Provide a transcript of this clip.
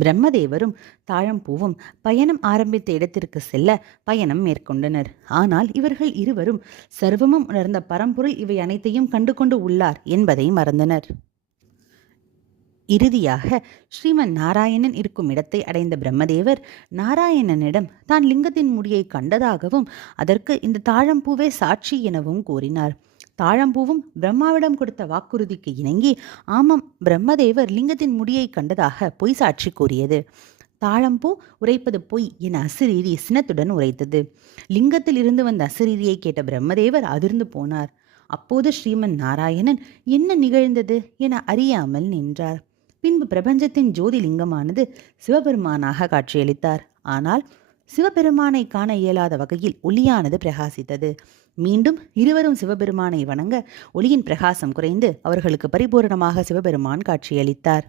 பிரம்மதேவரும் தாழம்பூவும் பயணம் ஆரம்பித்த இடத்திற்கு செல்ல பயணம் மேற்கொண்டனர். ஆனால் இவர்கள் இருவரும் சர்வமும் உணர்ந்த பரம்பொருள் இவை அனைத்தையும் கண்டு கொண்டு உள்ளார் என்பதை மறந்தனர். இறுதியாக ஸ்ரீமன் நாராயணன் இருக்கும் இடத்தை அடைந்த பிரம்மதேவர் நாராயணனிடம் தான் லிங்கத்தின் முடியை கண்டதாகவும் அதற்கு இந்த தாழம்பூவே சாட்சி எனவும் கூறினார். தாழம்பூவும் பிரம்மாவிடம் கொடுத்த வாக்குறுதிக்கு இணங்கி ஆமாம், பிரம்மதேவர் லிங்கத்தின் முடியை கண்டதாக பொய் சாட்சி கூறியது. தாழம்பூ உரைப்பது பொய் என அசரீரி சினத்துடன் உரைத்தது. லிங்கத்தில் இருந்து வந்த அசரீரியை கேட்ட பிரம்மதேவர் அதிர்ந்து போனார். அப்போது ஸ்ரீமன் நாராயணன் என்ன நிகழ்ந்தது என அறியாமல் நின்றார். பின்பு பிரபஞ்சத்தின் ஜோதிலிங்கமானது சிவபெருமானாக காட்சியளித்தார். ஆனால் சிவபெருமானை காண இயலாத வகையில் ஒளியானது பிரகாசித்தது. மீண்டும் இருவரும் சிவபெருமானை வணங்க ஒளியின் பிரகாசம் குறைந்து அவர்களுக்கு பரிபூரணமாக சிவபெருமான் காட்சியளித்தார்.